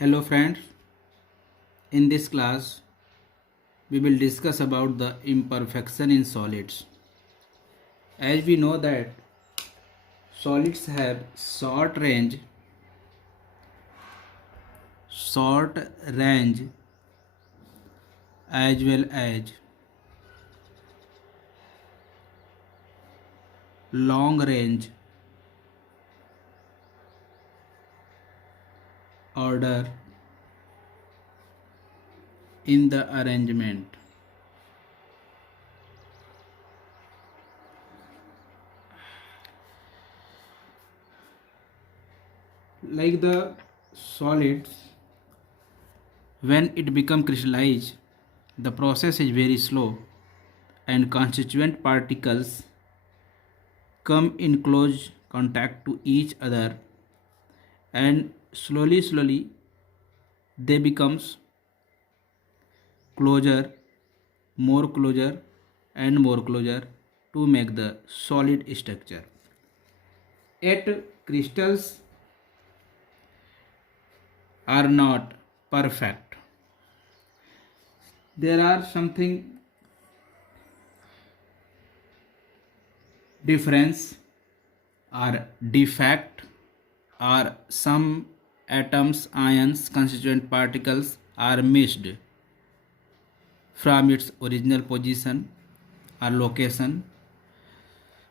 Hello friends, in this class we will discuss about the imperfection in solids. As we know that solids have short range as well as long range order in the arrangement. Like the solids, when it become crystallized, the process is very slow and constituent particles come in close contact to each other, and slowly they becomes closer, more closer and more closer to make the solid structure. Yet crystals are not perfect. There are something difference or defect, or some atoms, ions, constituent particles are missed from its original position or location.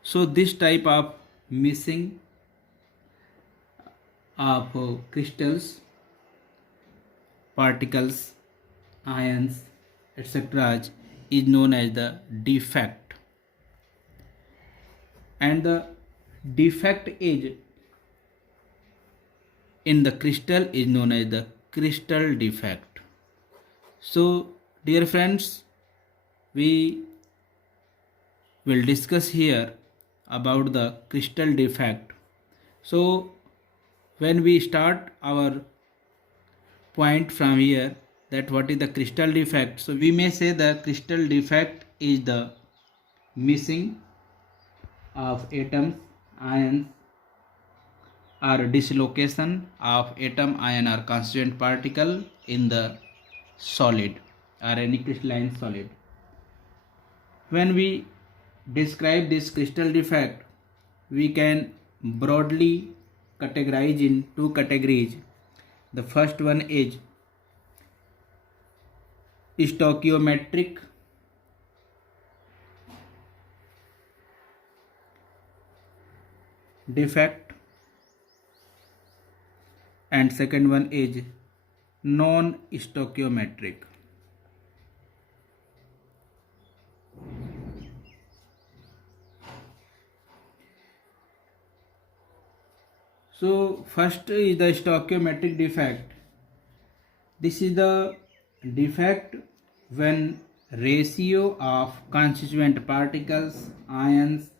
So this type of missing of crystals, particles, ions, etc. is known as the defect. And the defect is in the crystal is known as the crystal defect. So dear friends, we will discuss here about the crystal defect. So when we start our point from here, that what is the crystal defect, so we may say the crystal defect is the missing of atoms, ions, or dislocation of atom, ion or constituent particle in the solid or any crystalline solid. When we describe this crystal defect, we can broadly categorize in two categories. The first one is stoichiometric defect, and second one is non-stoichiometric. So first is the stoichiometric defect. This is the defect when ratio of constituent particles, ions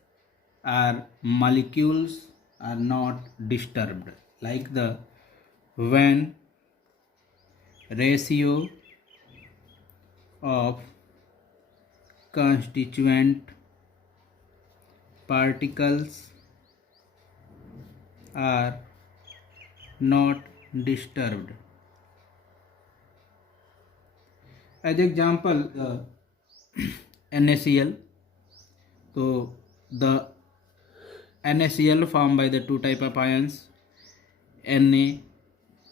or molecules are not disturbed. Like the when ratio of constituent particles are not disturbed. As example, NaCl. So the NaCl formed by the two type of ions, Na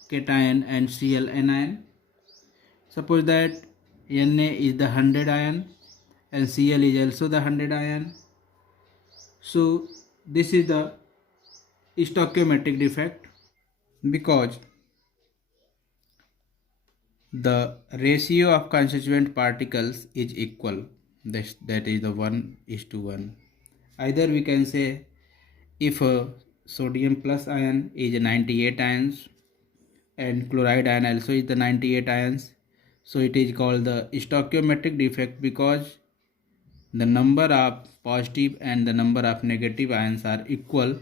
cation and Cl anion. Suppose that Na is the 100 ion and Cl is also the 100 ion. So this is the stoichiometric defect, because the ratio of constituent particles is equal. That is the 1:1. Either we can say if sodium plus ion is 98 ions and chloride ion also is the 98 ions, so it is called the stoichiometric defect, because the number of positive and the number of negative ions are equal.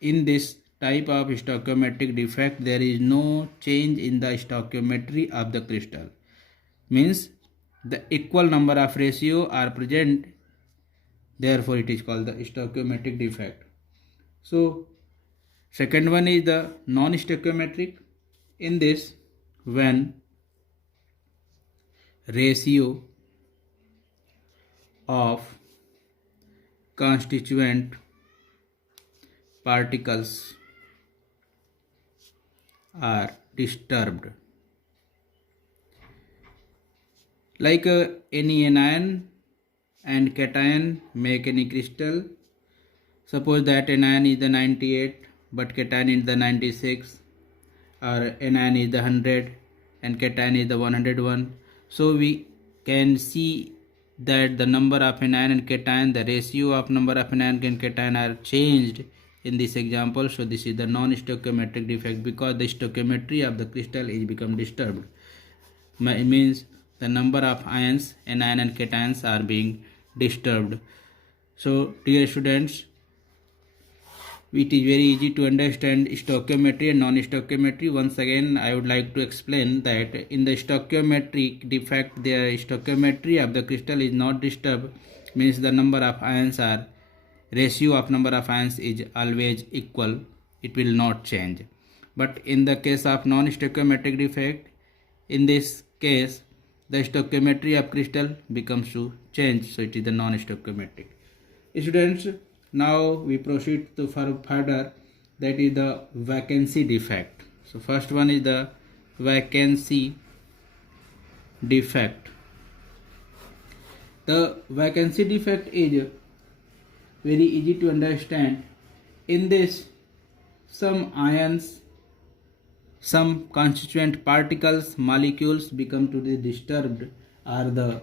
In this type of stoichiometric defect, there is no change in the stoichiometry of the crystal, means the equal number of ratio are present, therefore it is called the stoichiometric defect. So second one is the non-stoichiometric. In this, when ratio of constituent particles are disturbed, like any anion and cation make any crystal. Suppose that anion is the 98 but cation is the 96, or anion is the 100 and cation is the 101. So we can see that the number of anion and cation, the ratio of number of anion and cation are changed in this example. So this is the non-stoichiometric defect, because the stoichiometry of the crystal is become disturbed. It means the number of ions, anion and cations are being disturbed. So dear students, it is very easy to understand stoichiometry and non-stoichiometry. Once again, I would like to explain that in the stoichiometric defect, the stoichiometry of the crystal is not disturbed, means the number of ions are, ratio of number of ions is always equal, it will not change. But in the case of non-stoichiometric defect, in this case, the stoichiometry of crystal becomes to change, so it is the non-stoichiometric. Students, now we proceed to further, that is the vacancy defect. So first one is the vacancy defect. The vacancy defect is very easy to understand. In this, some ions, some constituent particles, molecules become to be disturbed, or the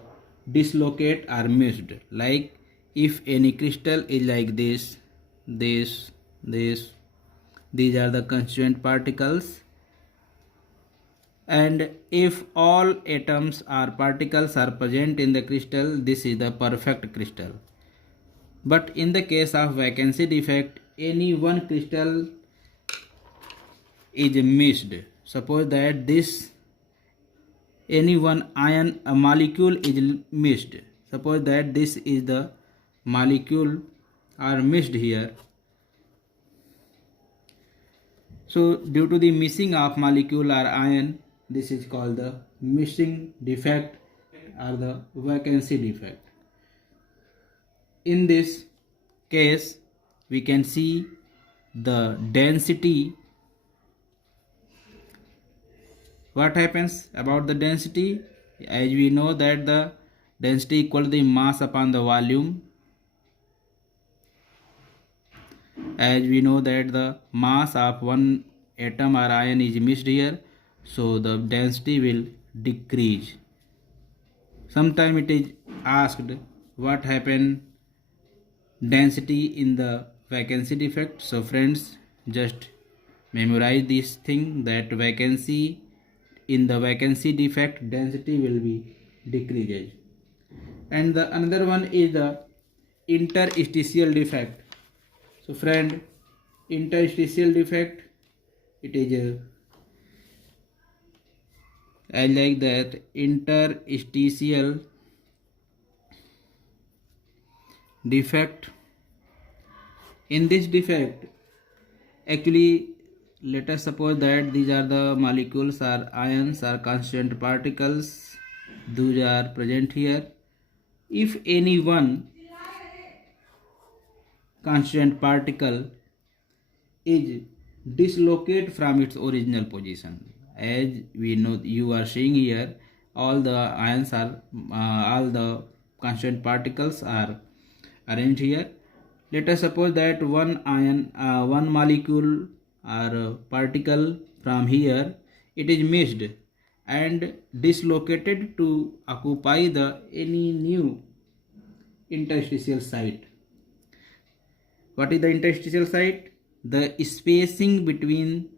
dislocate or missed. Like if any crystal is like this, these are the constituent particles, and if all atoms or particles are present in the crystal, this is the perfect crystal. But in the case of vacancy defect, any one crystal is missed. Suppose that this any one ion, a molecule is missed. Suppose that this is the molecule are missed here. So due to the missing of molecule or ion, this is called the missing defect or the vacancy defect. In this case, we can see the density. What happens about the density? As we know that the density equal to the mass upon the volume. As we know that the mass of one atom or ion is missed here, so the density will decrease. Sometime it is asked what happened density in the vacancy defect. So friends, just memorize this thing, that vacancy, in the vacancy defect density will be decreased. And the another one is the interstitial defect. So friend, interstitial defect, it is I like that interstitial defect. In this defect, actually, let us suppose that these are the molecules or ions or constituent particles, those are present here. If any one constituent particle is dislocated from its original position, as we know, you are seeing here, all the ions are all the constituent particles are arranged here. Let us suppose that one ion, one molecule or particle from here, it is missed and dislocated to occupy the any new interstitial site. What is the interstitial site? The spacing between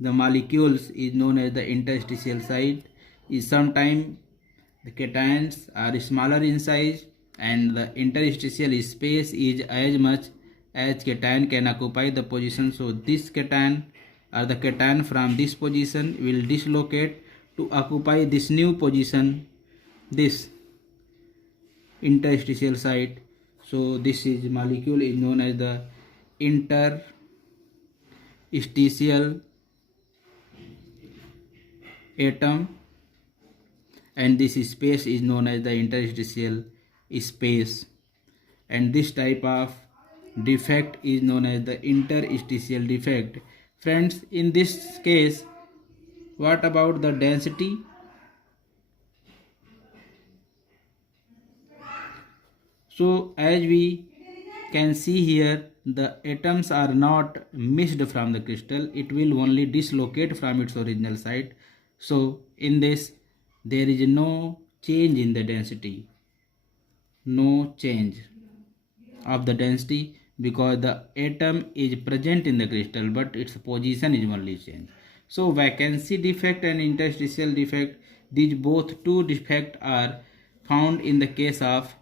the molecules is known as the interstitial site. Is sometimes the cations are smaller in size, and the interstitial space is as much as cation can occupy the position. So this cation or the cation from this position will dislocate to occupy this new position, this interstitial site. So this is molecule is known as the interstitial atom, and this space is known as the interstitial space, and this type of defect is known as the interstitial defect. Friends, in this case, what about the density? So as we can see here, the atoms are not missed from the crystal, it will only dislocate from its original site. So in this, there is no change in the density, no change of the density, because the atom is present in the crystal but its position is only changed. So vacancy defect and interstitial defect, these both two defects are found in the case of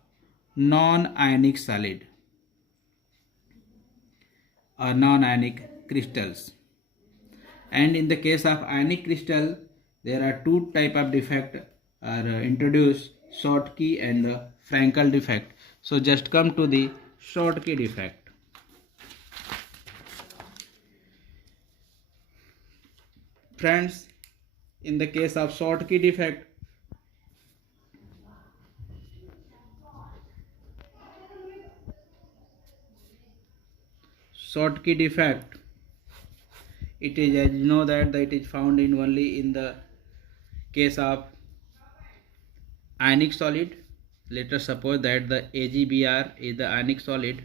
non-ionic solid or non-ionic crystals, and in the case of ionic crystal there are two type of defect are introduced: Schottky and the Frankel defect. So just come to the Schottky defect. Friends, in the case of Schottky defect, Schottky defect, it is, as you know, that it is found in only in the case of ionic solid. Let us suppose that the AgBr is the ionic solid,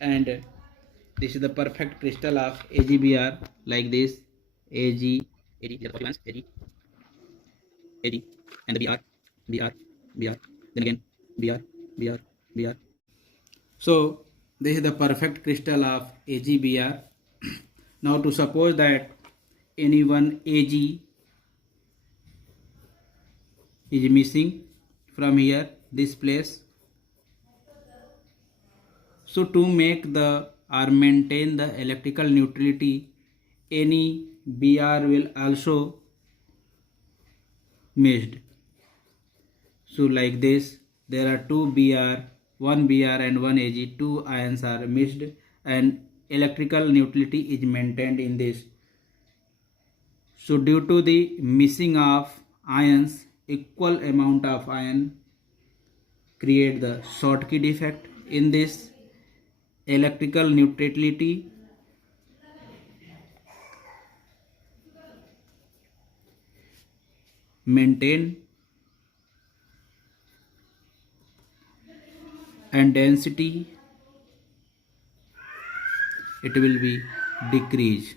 and this is the perfect crystal of AgBr, like this: Ag, Ag, Ag, and the Br, then again Br. So this is the perfect crystal of AgBr. Now to suppose that any one Ag is missing from here, this place. So to make the or maintain the electrical neutrality, any Br will also mixed. So like this, there are two Br, one Br and one Ag, two ions are mixed and electrical neutrality is maintained in this. So due to the missing of ions, equal amount of ion create the Schottky defect. In this, electrical neutrality maintain and density, it will be decrease.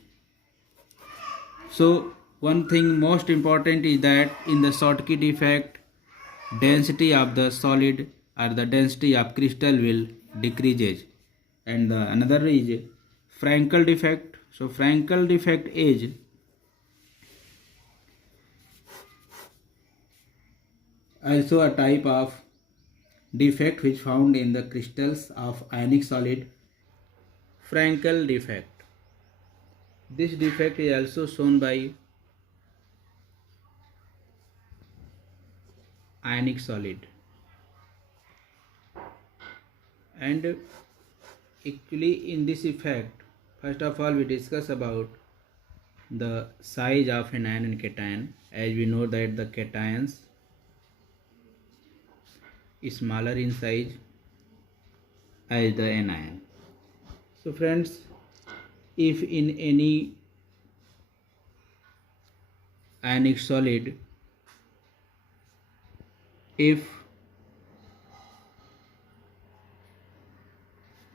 So one thing most important is that in the Schottky defect, density of the solid or the density of crystal will decreases, and another is Frankel defect. So Frankel defect is also a type of defect which found in the crystals of ionic solid. Frankel defect, this defect is also shown by ionic solid, and actually in this effect, first of all we discuss about the size of an anion and cation. As we know that the cations is smaller in size as the anion. So friends, if in any ionic solid, if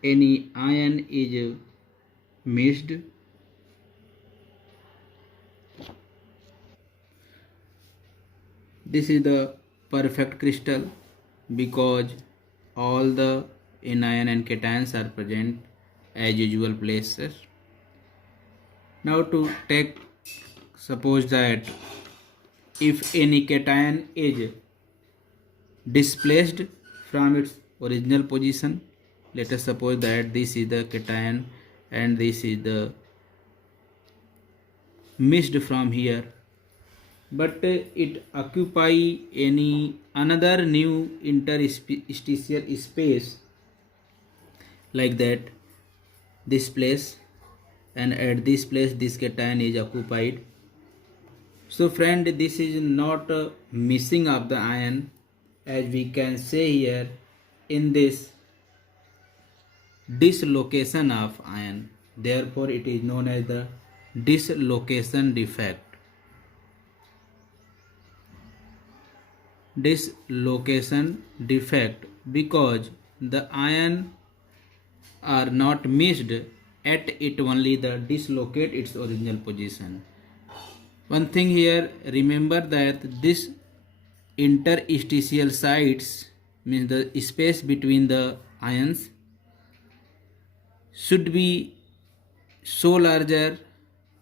any ion is mixed, this is the perfect crystal because all the anion and cations are present as usual places. Now to take, suppose that if any cation is displaced from its original position, let us suppose that this is the cation and this is the missed from here, but it occupy any another new interstitial space, like that this place, and at this place this cation is occupied. So friend, this is not missing of the ion, as we can say here in this dislocation of ion. Therefore it is known as the dislocation defect. Dislocation defect, because the ion are not missed, at it only the dislocate its original position. One thing here, remember that this interstitial sites, means the space between the ions, should be so larger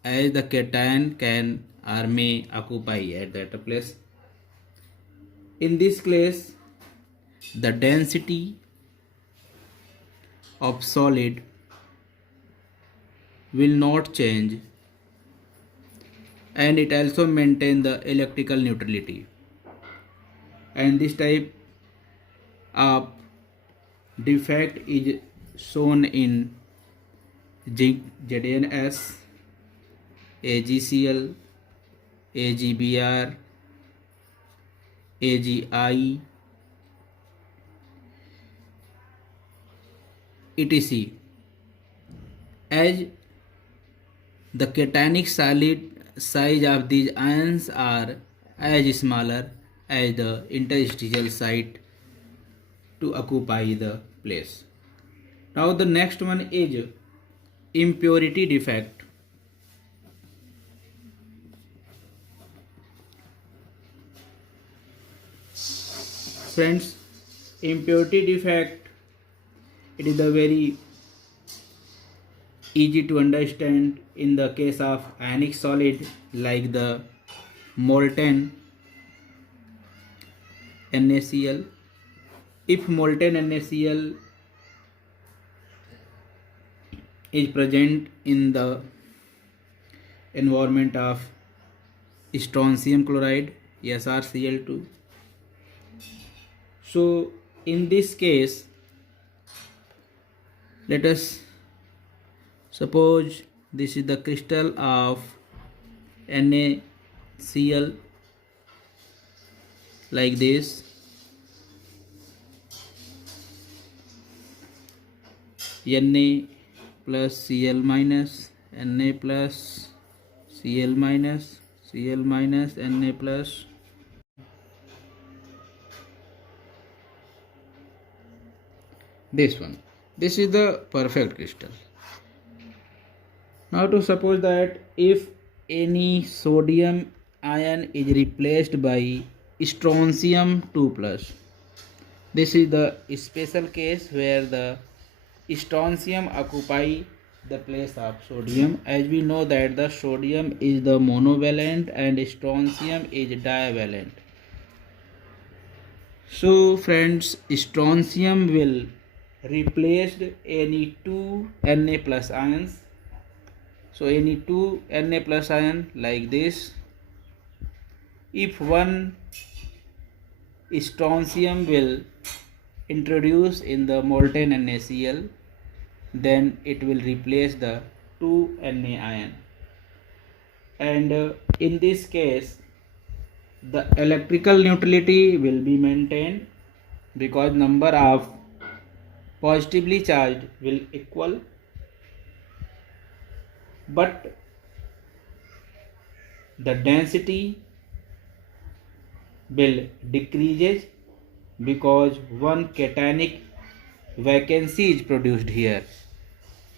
as the cation can or may occupy at that place. In this case, the density of solid will not change, and it also maintain the electrical neutrality. And this type of defect is shown in ZNS, AgCl, AgBr, AgI, etc. As the cationic solid size of these ions are as smaller as the interstitial site to occupy the place. Now the next one is impurity defect. Friends, impurity defect, it is a very easy to understand in the case of ionic solid like the molten NaCl. If molten NaCl is present in the environment of strontium chloride, SrCl2, so in this case, let us suppose this is the crystal of NaCl like this. Na plus Cl minus, Na plus Cl minus, Cl minus, Na plus. This one. This is the perfect crystal. Now to suppose that if any sodium ion is replaced by strontium 2+, this is the special case where the strontium occupy the place of sodium, as we know that the sodium is the monovalent and strontium is divalent. So friends, strontium will replace any two Na plus ions. So any two Na plus ion like this. If one strontium will introduce in the molten NaCl, then it will replace the 2 Na ion, and in this case the electrical neutrality will be maintained because number of positively charged will equal, but the density will decreases because one cationic vacancy is produced here.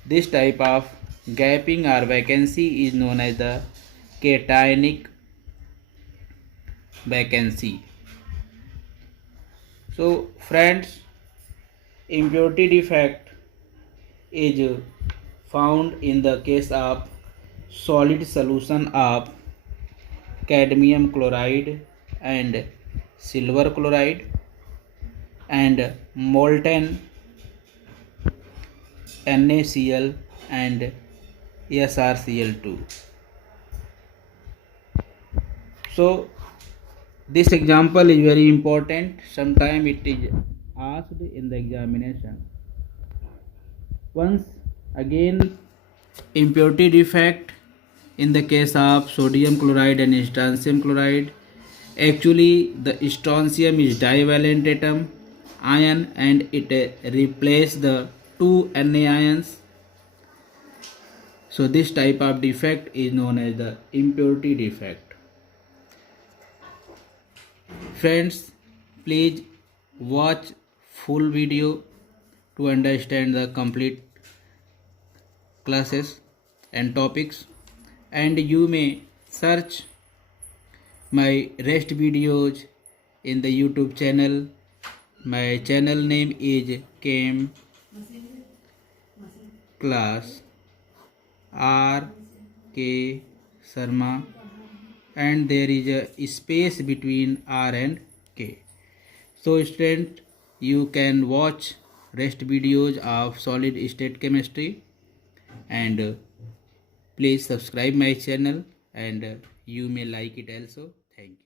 This type of gapping or vacancy is known as the cationic vacancy. So friends, impurity defect is found in the case of solid solution of cadmium chloride and silver chloride and molten NaCl and SrCl2. So this example is very important. Sometimes it is asked in the examination. Once again, impurity defect in the case of sodium chloride and strontium chloride. Actually, the strontium is divalent atom ion and it replaces the two Na ions. So this type of defect is known as the impurity defect. Friends, please watch full video to understand the complete classes and topics, and you may search my rest videos in the YouTube channel. My channel name is Chem Class R K Sharma, and there is a space between R and K. So student, you can watch rest videos of solid state chemistry, and please subscribe my channel, and you may like it also. Thank you.